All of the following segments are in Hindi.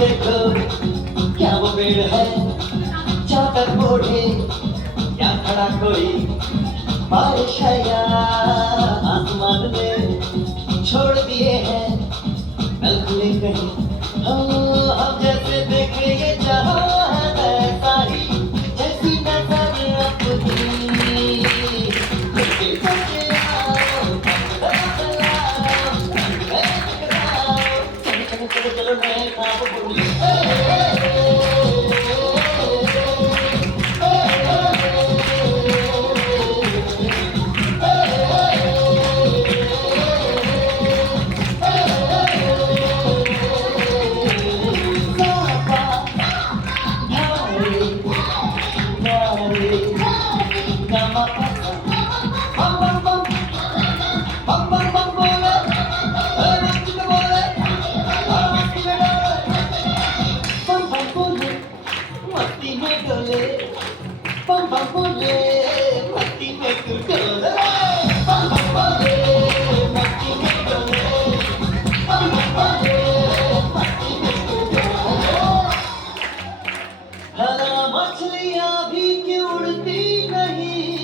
देखो क्या वो पेड़ है चादर ओढ़े या खड़ा कोई बारिश है या आसमान ने छोड़ दिए हैं नल खुले कहीं हम जैसे देखे ये जहां है वैसा ही जैसी नजर अपनी खुद के आओ चलो चलो मैं खाब बोली मस्ती में डोले पम पम बोले मस्ती में तू डोले पम पम बोले मस्ती में डोले पम पम बोले मस्ती में तू डोले हरा मछलियां भी क्यों उड़ती नहीं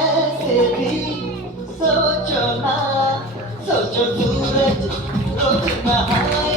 ऐसे भी सोचो ना सोचो सूरज रोज नहाए